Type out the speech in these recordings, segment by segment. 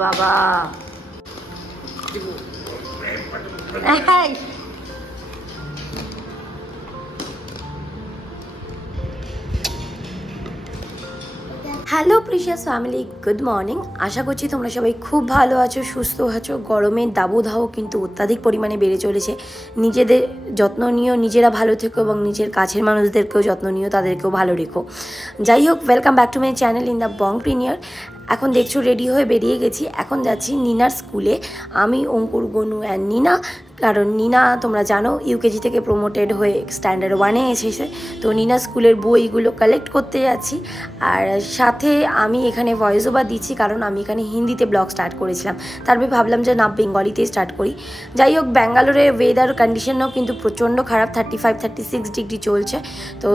বাবা hello precious family, good morning. আশা করছি তোমরা সবাই খুব ভালো আছো, সুস্থ আছো। গরমের দাবদাহ কিন্তু অত্যাধিক পরিমাণে বেড়ে চলেছে। নিজেদের যত্ন নিও, নিজেরা ভালো থেকো এবং নিজের কাছের মানুষদেরকেও যত্ন নিও, তাদেরকেও ভালো রেখো। যাই হোক, welcome back to my channel in the bong premier. এখন দেখছো রেডি হয়ে বেরিয়ে গেছি। এখন যাচ্ছি নিনার স্কুলে। আমি, অঙ্কুর, গনু অ্যান্ড নিনা। কারণ নিনা তোমরা জানো ইউকেজি থেকে প্রমোটেড হয়ে স্ট্যান্ডার্ড 1-এ এসেছে। তো নিনা স্কুলের বইগুলো কালেক্ট করতে যাচ্ছি। আর সাথে আমি এখানে ভয়েস ওভার দিচ্ছি, কারণ আমি এখানে হিন্দিতে ব্লগ স্টার্ট করেছিলাম। তারপরে ভাবলাম যে না, বেঙ্গলিতেই স্টার্ট করি। যাই হোক, ব্যাঙ্গালোরে ওয়েদার কন্ডিশনও কিন্তু প্রচণ্ড খারাপ, 35-36 ডিগ্রি চলছে। তো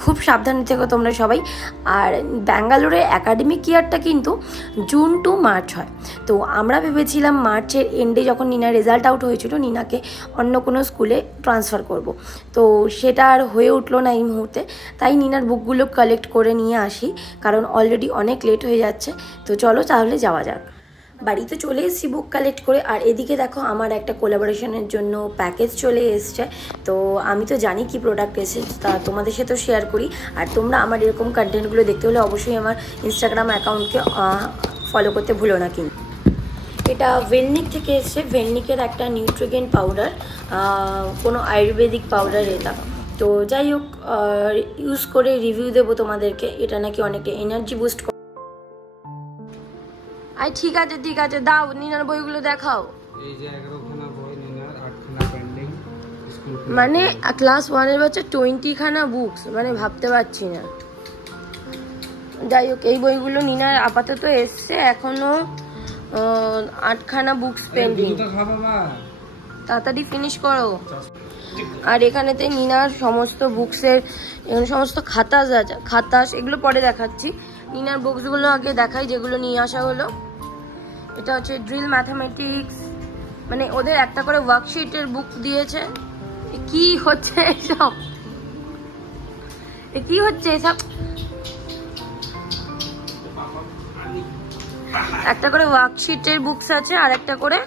খুব সাবধানে থেকো তোমরা সবাই। আর ব্যাঙ্গালোরে অ্যাকাডেমিক ইয়ারটা কিন্তু জুন টু মার্চ হয়। তো আমরা ভেবেছিলাম মার্চের এন্ডে যখন নিনার রেজাল্ট আউট হয়েছিল, নিনাকে অন্য কোনো স্কুলে ট্রান্সফার করব। তো সেটা আর হয়ে উঠলো না এই মুহূর্তে। তাই নিনার বুকগুলো কালেক্ট করে নিয়ে আসি, কারণ অলরেডি অনেক লেট হয়ে যাচ্ছে। তো চলো তাহলে যাওয়া যাক। বাড়িতে চলে এসেছি বুক কালেক্ট করে। আর এদিকে দেখো, আমার একটা কোলাবোরেশনের জন্য প্যাকেজ চলে এসছে। তো আমি তো জানি কি প্রোডাক্ট এসেছে, তা তোমাদের সাথেও শেয়ার করি। আর তোমরা আমার এরকম কন্টেন্টগুলো দেখতে হলে অবশ্যই আমার ইনস্টাগ্রাম অ্যাকাউন্টকে ফলো করতে ভুলো না। কিন্তু এটা ভেলনিক থেকে এসছে। ভেলনিকের একটা নিউট্রিগেন পাউডার, কোনো আয়ুর্বেদিক পাউডার এটা। তো যাই হোক, ইউজ করে রিভিউ দেবো তোমাদেরকে। এটা নাকি অনেকটা এনার্জি বুস্ট করে। ঠিক আছে ঠিক আছে, দাও নিনার বইগুলো দেখাও। এই যে 11খানা বই নিনার, 8খানা পেন্ডিং। মানে ক্লাস 1-এর বাচ্চা 20খানা বুকস, মানে ভাবতে পারছি না। যাই হোক, এই বইগুলো নিনার আপাতত এসছে, এখনো 8খানা বুকস পেন্ডিং। তাড়াতাড়ি ফিনিশ করো। আর এখানেতে নিনার সমস্ত বুকসের সমস্ত খাতাস এগুলো পরে দেখাচ্ছি। নিনার বুকসগুলো আগে দেখাই, যেগুলো নিয়ে আসা হলো। এটা হচ্ছে ড্রিল ম্যাথামেটিক্স, মানে ওদের একটা করে ওয়ার্কশিটের বুক দিয়েছে। কি হচ্ছে এসব, কি হচ্ছে এসব? একটা করে ওয়ার্কশিটের বুকস আছে, আর একটা করে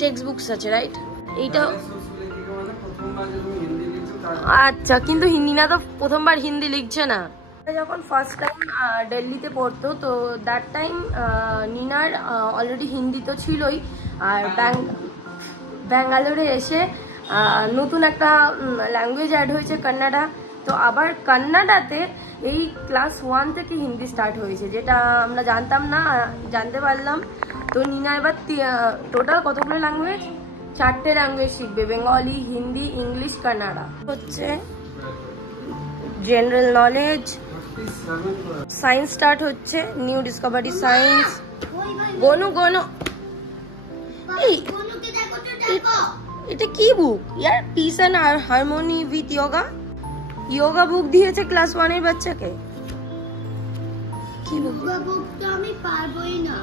টেক্সট বুকস আছে, রাইট? এইটা আচ্ছা, কিন্তু নিনা তো প্রথমবার হিন্দি লিখছে না। যখন ফার্স্ট টাইম দিল্লিতে পড়তো, তো দ্যাট টাইম নিনার অলরেডি হিন্দি তো ছিলই। আর ব্যাঙ্গালোরে এসে নতুন একটা ল্যাঙ্গুয়েজ অ্যাড হয়েছে, কান্নাডা। তো আবার কান্নাডাতে এই ক্লাস 1 থেকে হিন্দি স্টার্ট হয়েছে, যেটা আমরা জানতাম না, জানতে পারলাম। তো নিনা এবার টোটাল কতগুলো ল্যাঙ্গুয়েজ? 4টে ল্যাঙ্গুয়েজ শিখবে, বেঙ্গলি, হিন্দি, ইংলিশ, কান্নাডা। হচ্ছে জেনারেল নলেজ, সায়েন্স স্টার্ট হচ্ছে, নিউ ডিসকভারি সায়েন্স। গনু এটা কি বুক ইয়ার? Peace and harmony with yoga book দিয়েছে ক্লাস 1-এর বাচ্চাকে। কি বুক? তো আমি পারবোই না।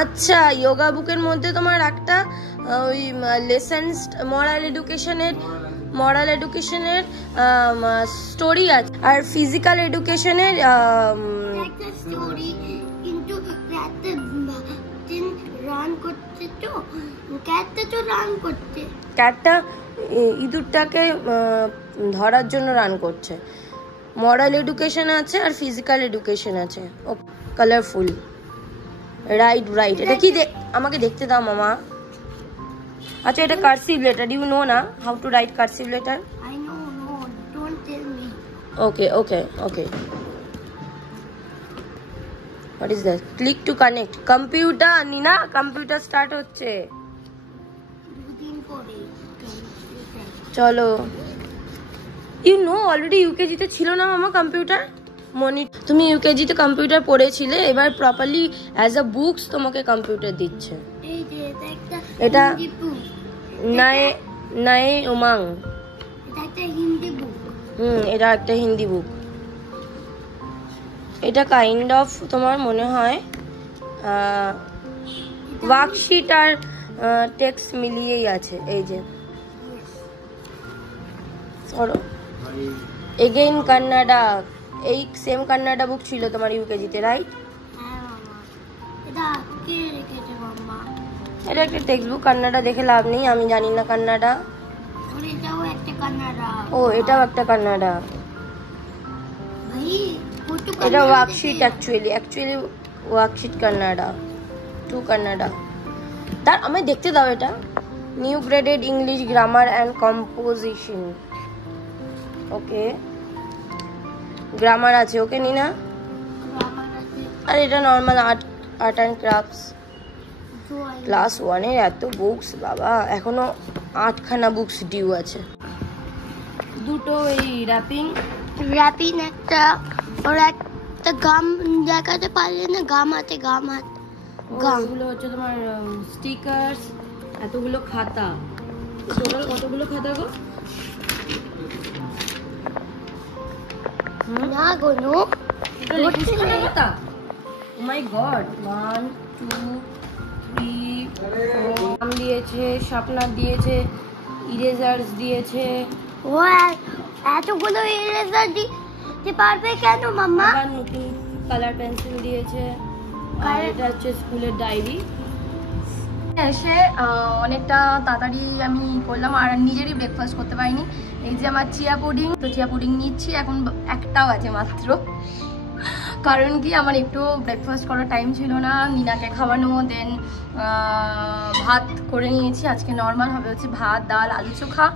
আচ্ছা, যোগা বুকের মধ্যে তোমার একটা ওই লেসন্স মরাল এডুকেশনের স্টোরি আছে, আর ফিজিক্যাল এডুকেশনের স্টোরি। কিন্তু ক্যাটটা ইঁদুরটাকে ধরার জন্য রান করছে। মরাল এডুকেশন আছে আর ফিজিক্যাল এডুকেশন আছে। Oh colourful, right. এটা কি? আমাকে দেখতে দাও মামা। আচ্ছা, এটা কার্সিভ লেটার। ইউ নো না how to write cursive letter? I know, don't tell me. Okay. What is that? Click to connect computer. Nina, computer start হচ্ছে দুদিন পরে। চলো। ইউ নো অলরেডি ইউকেজিতে ছিল না মামা কম্পিউটার? তুমি ইউকেজিতে কম্পিউটার পড়েছিলে, এবার প্রপারলি অ্যাজ আ বুকস তোমাকে কম্পিউটার দিচ্ছে। এটা নয়ে উমাং, এটা একটা হিন্দি বুক। এটা কাইন্ড অফ তোমার মনে হয় ওয়ার্কশিট আর টেক্সট মিলিয়েই আছে। এই যে এগেইন কান্নাডা, এই সেম কান্নাডা বুক ছিল তোমার ইউকেজিতে, রাইট? হ্যাঁ মামা, এটা কে রেখেছে মাম্মা? এটা একটা টেক্সট বুক, কান্নাডা দেখে লাভ নেই, আমি জানি না কান্নাডা। और এটাও একটা কান্নাডা। ও এটাও একটা কান্নাডা। ভাই কত এটা worksheet actually worksheet Kannada, two Kannada. তার আমায় দেখতে দাও, এটা new graded English grammar and composition. Okay, grammar আছে, ওকে নিনা। আমার আছে আর এটা normal art and crafts joy. Class 1-এর এত বুকস বাবা, এখনো 8খানা বুকস ডিউ আছে। দুটো এই র্যাপিং একটা और একটা গাম দেখাতে পারলে না, গাম হাতে গাম। এগুলো হচ্ছে তোমার স্টিকার্স, এতগুলো খাতা। টোটাল কতগুলো খাতা গো? না গোনো খাতা। ও মাই গড, 1 2 3 4 নাম দিয়েছে, শার্পনার দিয়েছে, ইরেজার্স দিয়েছে। ও এতগুলো ইরেজার দিতে পারবে কেন মাম্মা? আবার নতুন কালার পেন্সিল দিয়েছে। আর এটা হচ্ছে স্কুলের ডায়েরি। এসে অনেকটা তাড়াতাড়ি আমি করলাম, আর নিজেরই ব্রেকফাস্ট করতে পারিনি। এই যে আমার চিয়া পুডিং, তো চিয়া পুডিং নিচ্ছি, এখন একটাও আছে মাত্র। কারণ কি আমার একটু ব্রেকফাস্ট করার টাইম ছিল না, নিনাকে খাওয়ানো, দেন ভাত করে নিয়েছি। আজকে নর্মাল হবে হচ্ছে ভাত, ডাল, আলু চোখা,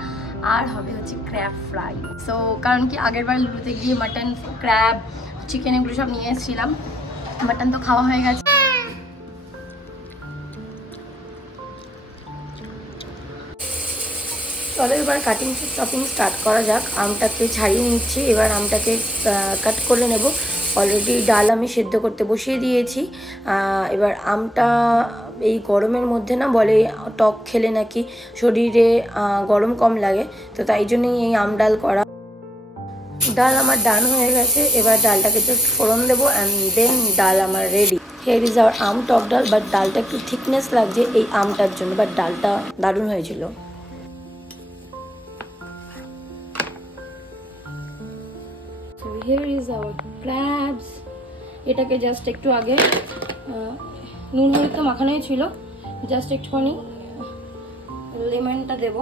আর হবে হচ্ছে ক্র্যাব ফ্রাই। সো কারণ কি আগেরবার লুলুতে গিয়ে মাটন, ক্র্যাব, চিকেন এগুলো সব নিয়ে এসেছিলাম, মাটন তো খাওয়া হয়ে গেছে। চলো এবার কাটিং চপিং স্টার্ট করা যাক। আমটাকে ছাড়িয়ে নিচ্ছি, এবার আমটাকে কাট করে নেব। অলরেডি ডাল আমি সেদ্ধ করতে বসিয়ে দিয়েছি। এবার আমটা এই গরমের মধ্যে না বলে টক খেলে নাকি শরীরে গরম কম লাগে, তো তাই জন্যই এই আম ডাল করা। ডাল আমার ডান হয়ে গেছে, এবার ডালটাকে জাস্ট ফোড়ন দেবো অ্যান্ড দেন ডাল আমার রেডি। হিয়ার ইজ আওয়ার আম টক ডাল। বাট ডালটা একটু থিকনেস লাগছে এই আমটার জন্য, বাট ডালটা দারুণ হয়েছিল। So here is our crabs. এটাকে জাস্ট একটু আগে নুন হলুদ তো মাখানোই ছিল, জাস্ট একটুখানি লেমনটা দেব,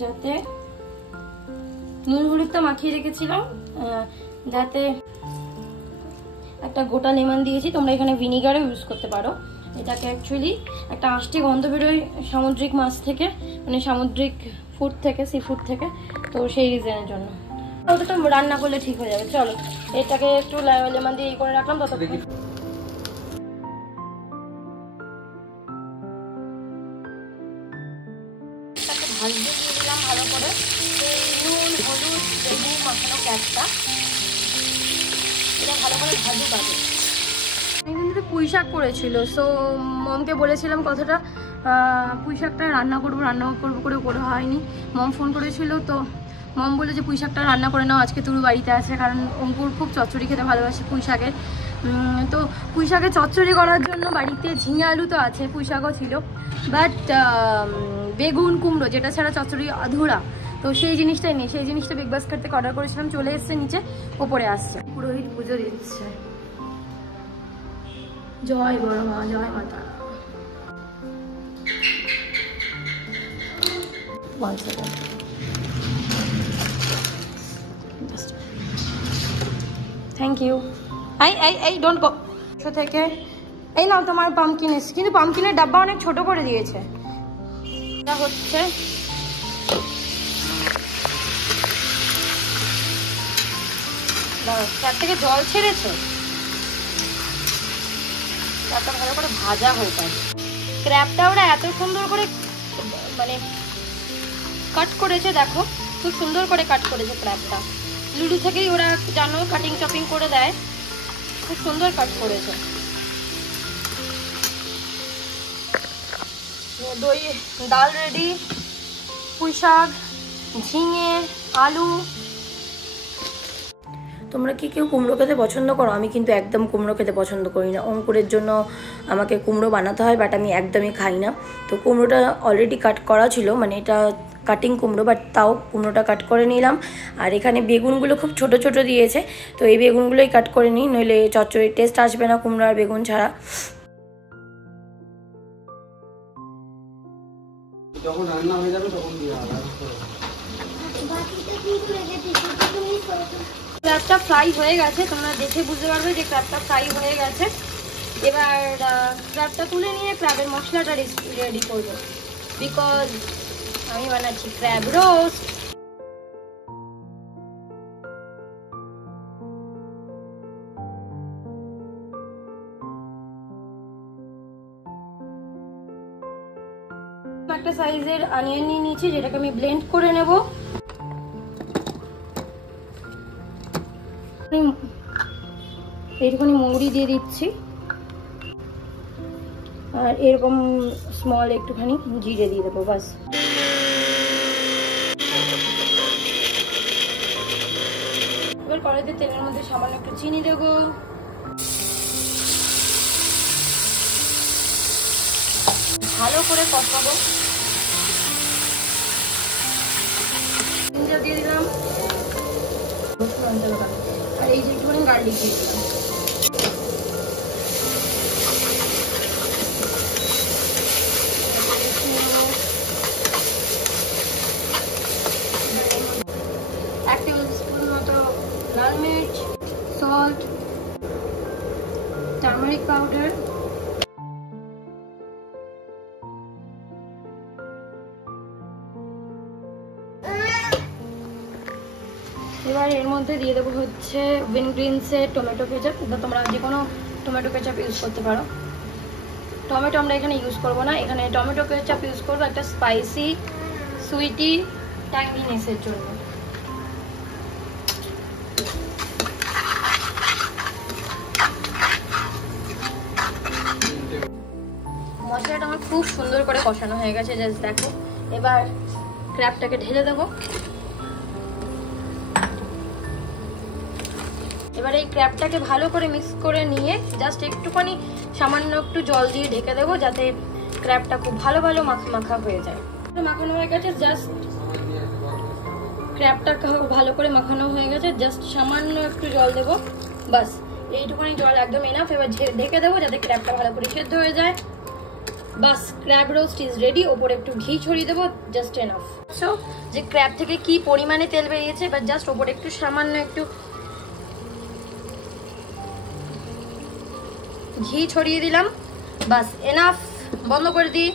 যাতে নুন হলুদটা মাখিয়ে রেখেছিলাম, যাতে একটা গোটা লেমন দিয়েছি। তোমরা এখানে ভিনিগারও ইউজ করতে পারো। এটাকে অ্যাকচুয়ালি একটা আষ্টে গন্ধ বেরোয় সামুদ্রিক মাছ থেকে, মানে সামুদ্রিক ফুড থেকে, সি ফুড থেকে, তো সেই রিজনের জন্য। ওটা তো রান্না করলে ঠিক হয়ে যাবে। চলো এটাকে একটু লেমন দিয়ে করে রাখলাম ততক্ষণ। ভাজতে দিয়ে দিলাম ভালো করে নুন হলুদ লেবু মাখানো ক্যাপটা, এটা ভালো করে ভাজু কাটে। একদিন তো পুঁই শাক করেছিল, সো মমকে বলেছিলাম কথাটা, পুঁই শাকটা রান্না করবো করে করা হয়নি। মম ফোন করেছিল, তো মম বলে যে পুঁই শাকটা রান্না করে নাও, আজকে তুরু বাড়িতে আছে, কারণ অঙ্কুর খুব চচ্চড়ি খেতে ভালোবাসে পুঁই শাকের। তো পুঁই শাকের চচ্চড়ি করার জন্য বাড়িতে ঝিঙে আলু তো আছে, পুঁই শাকও ছিল, বাট বেগুন কুমড়ো যেটা ছাড়া চচ্চড়ি অধুরা, তো সেই জিনিসটাই নেই। সেই জিনিসটা বিগ বাস্কেট থেকে অর্ডার করেছিলাম, চলে এসছে নিচে, ওপরে আসছে। পুরোহিত পুজো দিচ্ছে। জয় বড় মা, জয় মাতা। Thank you. এই ডোন্ট গো থেকে। এই নাও তোমার পামকিন এসছে, কিন্তু পামকিনের ডাব্বা অনেক ছোট করে দিয়েছে। এটা হচ্ছে তার থেকে জল ছেড়েছে, তারটা ভালো করে ভাজা হোক। আর ক্র্যাবটা ওরা এত সুন্দর করে মানে কাট করেছে, দেখো খুব সুন্দর করে কাট করেছে ক্র্যাবটা। লুডু থেকেই ওরা জানো কাটিং চপিং করে দেয়, খুব সুন্দর কাট করেছে। দই ডাল রেডি, পুঁই শাক, ঝিঙে, আলু। তোমরা কি কেউ কুমড়ো খেতে পছন্দ করো? আমি কিন্তু একদম কুমড়ো খেতে পছন্দ করি না। অঙ্কুরের জন্য আমাকে কুমড়ো বানাতে হয়, বাট আমি একদমই খাই না। তো কুমড়োটা অলরেডি কাট করা ছিল, মানে এটা কাটিং কুমড়ো, বাট তাও কুমড়োটা কাট করে নিলাম। আর এখানে বেগুনগুলো খুব ছোট ছোট দিয়েছে, তো এই বেগুনগুলোই কাট করে নিই, নইলে চচ্চড়ির টেস্ট আসবে না কুমড়ো আর বেগুন ছাড়া। যখন রান্না হয়ে যাবে তখন দিয়ে ক্র্যাবটা ফ্রাই হয়ে গেছে, তোমরা দেখে বুঝতে পারবে যে ক্র্যাবটা ফ্রাই হয়ে গেছে। এবার ক্র্যাবটা তুলে নিয়ে ক্র্যাবের মশলাটা রেডি করবো, বিকজ আমি বানাচ্ছি ক্র্যাব রোস্ট। একটা সাইজের অনিয়ন নিয়ে নিয়েছি, যেটাকে আমি ব্লেন্ড করে নেব। এইটুখানি মৌরি দিয়ে দিচ্ছি, আর এরকম স্মল একটুখানি জিরে দিয়ে দেবো, বাস। এবার কড়াইতে তেলের মধ্যে সামান্য একটু চিনি দেবো, ভালো করে কষাবো। দিয়ে দিলাম আর এই যে একটুখানি গার্লিক দিয়ে দিলাম। এক টেবিল স্পুন মতো লাল মির্চ, সল্ট, টার্মারিক পাউডার, এবার এর মধ্যে দিয়ে দেবো হচ্ছে উইনগ্রিনসের টমেটো কেচাপ, বা তোমরা যে কোনো টমেটো কেচাপ ইউজ করতে পারো। টমেটো আমরা এখানে ইউজ করবো না, এখানে টমেটো কেচাপ ইউজ করবো একটা স্পাইসি সুইটি ট্যাঙ্গিনেসের জন্য। মশলাটা আমার খুব সুন্দর করে কষানো হয়ে গেছে, জাস্ট দেখো। এবার ক্র্যাবটাকে ঢেলে দেবো। এবার এই ক্র্যাবটাকে ভালো করে মিক্স করে নিয়ে জাস্ট একটুখানি সামান্য একটু জল দিয়ে ঢেকে দেবো, যাতে ক্র্যাবটা খুব ভালো মাখা মাখা হয়ে যায়। মাখানো হয়ে গেছে, জাস্ট ক্র্যাবটা ভালো করে মাখানো হয়ে গেছে, জাস্ট সামান্য একটু জল দেবো, বাস। এইটুখানি জল একদম এনাফ। এবার ঢেকে দেবো যাতে ক্র্যাবটা ভালো করে সেদ্ধ হয়ে যায়, বাস। Crab roast is ready. ওপরে একটু ঘি ছড়িয়ে দেবো, জাস্ট এনাফ। সো যে ক্র্যাব থেকে কি পরিমাণে তেল বেরিয়েছে, এবার জাস্ট ওপরে একটু সামান্য একটু ঘি ছড়িয়ে দিলাম, বাস, এনাফ। বন্ধ করে দিই।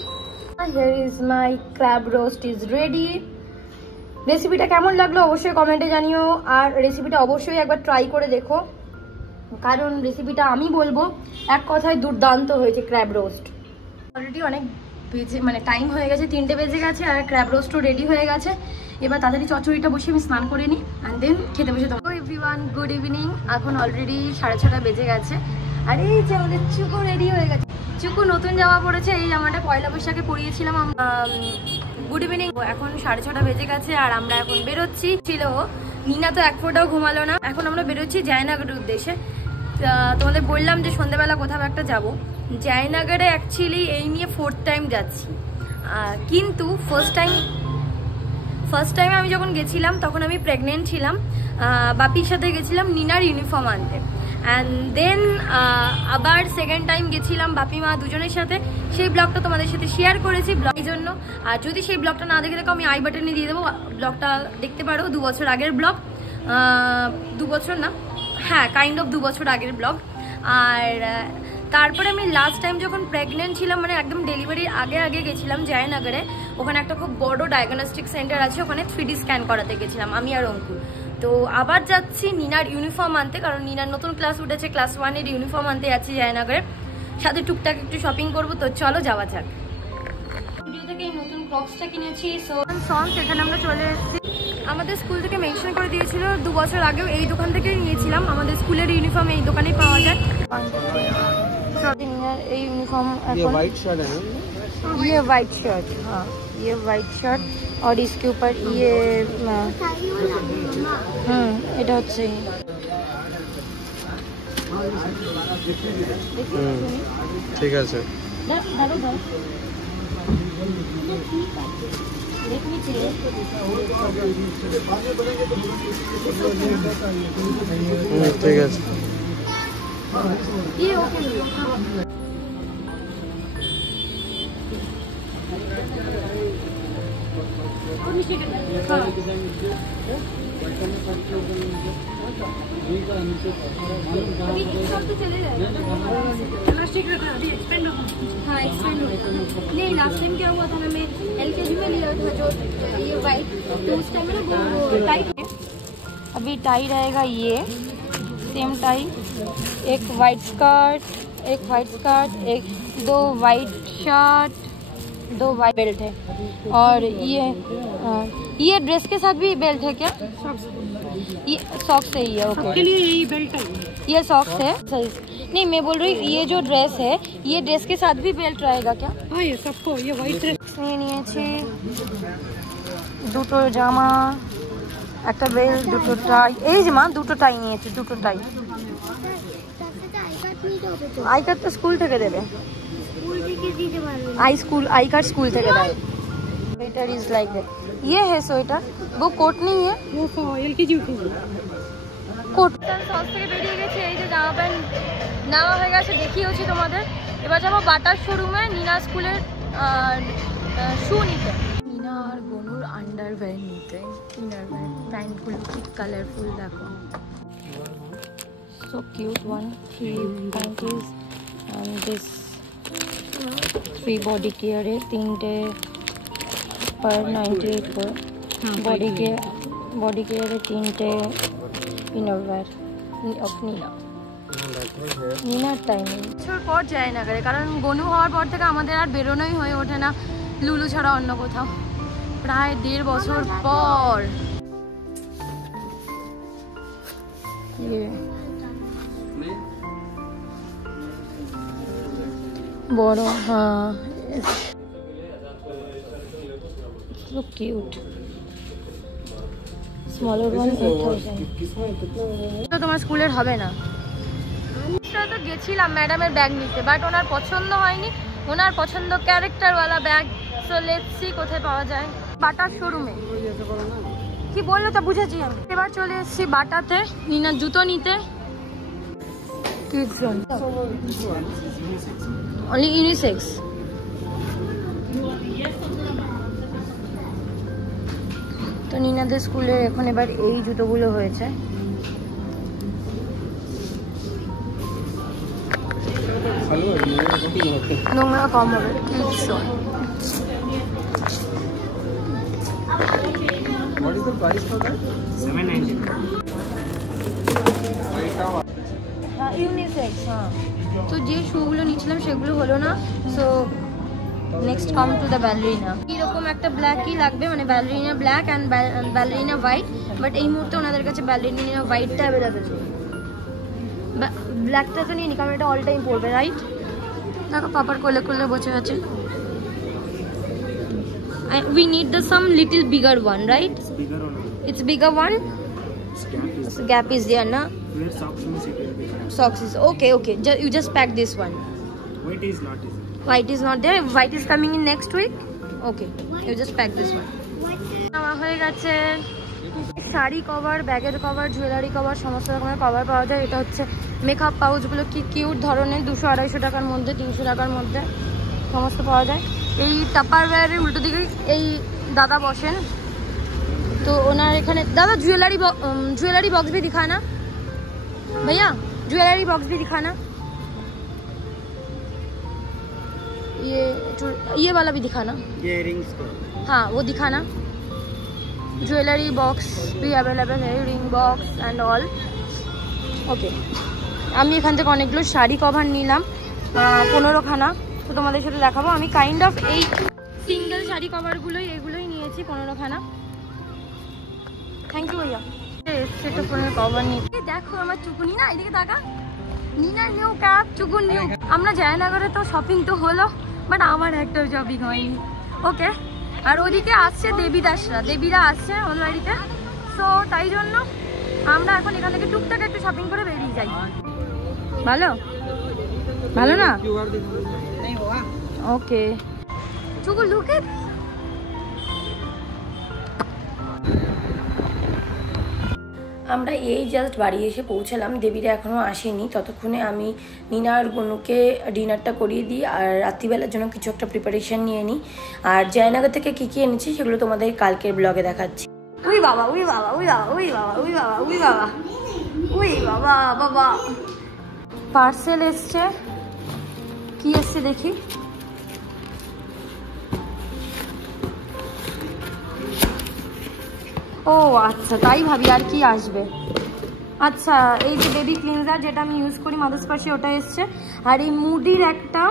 Here is my crab roast is ready. রেসিপিটা কেমন লাগলো অবশ্যই কমেন্টে জানিও, আর রেসিপিটা অবশ্যই একবার ট্রাই করে দেখো, কারণ রেসিপিটা আমি বলবো এক কথায় দুর্দান্ত হয়েছে ক্র্যাব রোস্ট। অলরেডি অনেক বেজে মানে টাইম হয়ে গেছে, 3টে বেজে গেছে, আর ক্র্যাব রোস্টও রেডি হয়ে গেছে। এবার তাড়াতাড়ি চচ্চড়িটা বসে আমি স্নান করে নিই, অ্যান্ড দেন খেতে বসে দেবো। Everyone, good evening. এখন অলরেডি 6:30 বেজে গেছে, আর এই যে আমাদের চুকু রেডি হয়ে গেছে। চুকু নতুন জামা পড়েছে, এই জামাটা পয়লা বৈশাখে পরিয়েছিলাম। Good evening. এখন 6:30 বেজে গেছে, আর আমরা এখন বেরোচ্ছি। ছিল নিনা তো এক ফোঁটাও ঘুমালো না। এখন আমরা বেরোচ্ছি জয়নগরের উদ্দেশ্যে। তোমাদের বললাম যে সন্ধ্যেবেলা কোথাও একটা যাব। জয়নগরে অ্যাকচুয়ালি এই নিয়ে 4th টাইম যাচ্ছি, কিন্তু ফার্স্ট টাইম আমি যখন গেছিলাম তখন আমি প্রেগনেন্ট ছিলাম, বাপির সাথে গেছিলাম নিনার ইউনিফর্ম আনতে। অ্যান্ড দেন আবার সেকেন্ড টাইম গেছিলাম বাপি মা দুজনের সাথে। সেই ব্লগটা তোমাদের সাথে শেয়ার করেছি ব্লগের জন্য। আর যদি সেই ব্লগটা না দেখে থাকো আমি আই বাটনে দিয়ে দেবো, ব্লগটা দেখতে পারো। 2 বছর আগের ব্লগ, 2 বছর না, হ্যাঁ কাইন্ড অফ 2 বছর আগের ব্লগ। আর তারপরে আমি লাস্ট টাইম যখন প্রেগনেন্ট ছিলাম, মানে একদম ডেলিভারির আগে গেছিলাম জয়নগরে। ওখানে একটা খুব বড় ডায়াগনস্টিক সেন্টার আছে, ওখানে 3D স্ক্যান করাতে গেছিলাম আমি আর অঙ্কুর। তো আবার যাচ্ছি নিনার ইউনিফর্ম আনতে, কারণ নিনার নতুন ক্লাস উঠেছে, ক্লাস 1-এর ইউনিফর্ম আনতে যাচ্ছি জয়নগরে। সাথে টুকটাক একটু শপিং করবো, তো চলো যাওয়া যাক। ভিডিও থেকে এই নতুন ক্রক্সটা কিনেছি, সন্স। এখানে আমরা চলে এসেছি। আমাদের স্কুল থেকে মেনশন করে দিয়েছিল 2 বছর আগেও এই দোকান থেকে নিয়েছিলাম। আমাদের স্কুলের ইউনিফর্ম এই দোকানেই পাওয়া যায়। এই ইউনিফর্ম এখন ये वाइट शर्ट, हाँ ये वाइट शर्ट, और इसके ऊपर ये এটা হচ্ছে ঠিক আছে। দেখনি ছিল ঠিক আছে। हाँ एक्सपेंड नहीं, लास्ट टाइम क्या हुआ था ना, मैं LKG में लिया था जो ये वाइट, तो उस टाइम में वो टाइट है। अभी टाई रहेगा ये सेम टाई, एक वाइट स्कर्ट, एक 2 वाइट शर्ट, 2 वाइट बेल्ट है। और ये ड्रेस के साथ भी बेल्ट है क्या? ये सॉक्स है ये, ओके। सबके लिए यही बेल्ट है, ये सॉक्स है सही। नहीं मैं बोल रही हूँ ये जो ड्रेस है ये ड्रेस के साथ भी बेल्ट रहेगा क्या? हाँ ये सबको, ये व्हाइट ड्रेस নিয়ে নিয়েছি, দুটো জামা, একটা বেল্ট, দুটো টাই। এই যে মা দুটো টাই নিয়েছি, দুটো টাই। আই কার্ড তো স্কুল থেকে দেবে, आई कार्ड स्कूल থেকে দেয়। Sweater is like that. ये है स्वेटर, वो कोट नहीं है, वो LKG কোট। সস থেকে বেরিয়ে গেছে, এই যে জামা প্যান্ট নেওয়া হয়ে গেছে, দেখিয়েছি তোমাদের। এবার যাবো বাটার শোরুমে নীনা স্কুলের শু নিতে। নীনা আর বনুর আন্ডারওয়্যার নিতে, ইনারওয়্যার প্যান্টগুলো খুব কালারফুল দেখো, so cute. 1 3 প্যান্টিজ and this 3 body কেয়ারে, 3টে पर 98 করে। বডি কেয়ারে 3টে ইনারওয়্যার অফ নীনা। নীনার টাইমিং বছর পর যায় না করে, কারণ বনু হওয়ার পর থেকে আমাদের আর বেরোনোই হয়ে ওঠে না লুলু ছাড়া অন্য কোথাও, প্রায় 1.5 বছর পর। বড়, হ্যাঁ so cute. Smaller one 8000. তো তোমার স্কুলের হবে না? তো গেছিলাম ম্যাডামের ব্যাগ নিতে, বাট ওনার পছন্দ হয়নি, ওনার পছন্দ ক্যারেক্টারওয়ালা ব্যাগ। সো লেটস সি কোথায় পাওয়া যায়। বাটার শোরুমে কি বললো তা বুঝেছি আমি। এবার চলে এসেছি বাটাতে নীনার জুতো নিতে। Kids zone only unisex. তো নীনাদের স্কুলের এখন এবার এই জুতোগুলো হয়েছে। নোংরা কম হবে। Kids zone What is the price for that? 790. হ্যাঁ ইউনিসেক্স। হ্যাঁ তো যে শুগুলো নিয়েছিলাম সেগুলো হলো না, so next come to the ballerina. এরকম একটা ব্ল্যাকই লাগবে, মানে ballerina black and ballerina white, but এই মুহূর্তে ওনাদের কাছে ব্যালেরিনা হোয়াইটটা অ্যাভেলেবেল নেই। ব্ল্যাকটা তো নিয়ে নি, কারণ এটা অল টাইম পড়বে, রাইট? দেখো পাপার কোলে কোলে বসে আছে। We need some little bigger one, right? It's bigger or not? It's bigger one. Gap is there, na? Where socks means it will be correct. Socks is okay. You just pack this one. White is not is it? White is not there. White is coming in next week. Okay, you just pack this one. আমার হয়ে গেছে sari cover, ব্যাগের cover, jewellery cover, সমস্ত রকমের cover পাওয়া যায়। এটা হচ্ছে মেকআপ পাউচগুলো, কি কিউট ধরনের, 200-250 টাকার মধ্যে, 300 টাকার মধ্যে সমস্ত পাওয়া যায়। এই টাপারওয়্যারের উল্টো দিকে এই দাদা বসেন, তো ওনার এখানে দাদা ज्वेलरी बॉक्स भी दिखाना भैया, ज्वेलरी बॉक्स भी दिखाना, ये वाला भी दिखाना, ये रिंग्स को हाँ वो दिखाना। ज्वेलरी बॉक्स भी अवेलेबल है, ring box and all. Okay আমি এখান থেকে অনেকগুলো শাড়ি কভার নিলাম, 15খানা, তো তোমাদের সাথে দেখাবো। আমি কাইন্ড অফ এই সিঙ্গেল শাড়ি এগুলোই নিয়েছি 15খানা। থ্যাংক ইউ ভাইয়া। এসছে তো ফোনের কভার নিয়ে। দেখো আমার চুকুনি না, এদিকে তাকা, নীনা নিউ ক্যাপ, চুকুন নিউ। আমরা জয়নগরে তো শপিং তো হলো, বাট আমার একটাও শপিং হয়নি। ওকে, আর ওদিকে আসছে দেবীরা আসছে ওর বাড়িতে, সো তাই জন্য আমরা এখন এখান থেকে টুকটাক একটু শপিং করে বেরিয়ে যাই। ভালো না? ওকে চুকু লুক এট আমরা এই জাস্ট বাড়ি এসে পৌঁছালাম, দেবীরা এখনও আসেনি। ততক্ষণে আমি নিনা আর গনুকে ডিনারটা করিয়ে দিই আর রাত্রিবেলার জন্য কিছু একটা প্রিপারেশান নিয়ে নিই। আর জয়নগর থেকে কী কী এনেছি সেগুলো তোমাদের কালকের ব্লগে দেখাচ্ছি। উই বাবা উই বাবা উই বাবা উই বাবা উই বাবা উই বাবা উই বাবা বাবা, পার্সেল এসছে। কি এসছে দেখি। ও আচ্ছা, তাই ভাবি আর কি আসবে। আচ্ছা, এই যে বেবি ক্লিনজার যেটা আমি ইউজ করি মাদার স্পার্শে, ওটা এসছে। আর এই মুডির একটা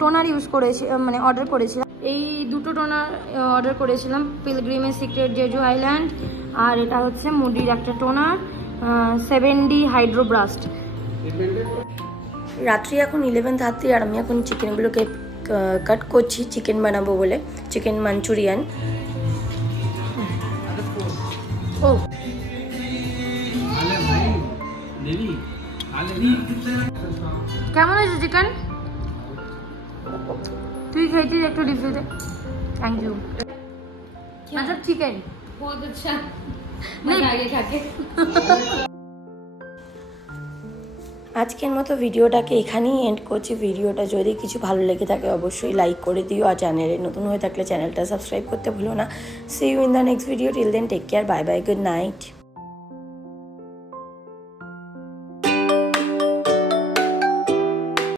টোনার ইউজ করেছি, মানে অর্ডার করেছিলাম। এই দুটো টোনার অর্ডার করেছিলাম, পিলগ্রিমের সিক্রেট জেজু আইল্যান্ড, আর এটা হচ্ছে মুডির একটা টোনার 7D হাইড্রো ব্রাস্ট। রাত্রি এখন 11:30 আর আমি এখন চিকেনগুলোকে কাট করছি চিকেন বানাবো বলে, চিকেন মাঞ্চুরিয়ান। ও কেমন হয়েছে চিকেন? তুই খেয়েছিস, একটু রিভিউ দে। Thank you. আচ্ছা চিকেন বহুত আচ্ছা আগে থাকে। আজকের মতো ভিডিওটাকে এখানেই এন্ড করছি। ভিডিওটা যদি কিছু ভালো লেগে থাকে অবশ্যই লাইক করে দিও, আর চ্যানেলে নতুন হয়ে থাকলে চ্যানেলটা সাবস্ক্রাইব করতে ভুলো না। See you in the next video. Till then take care, bye bye, good night.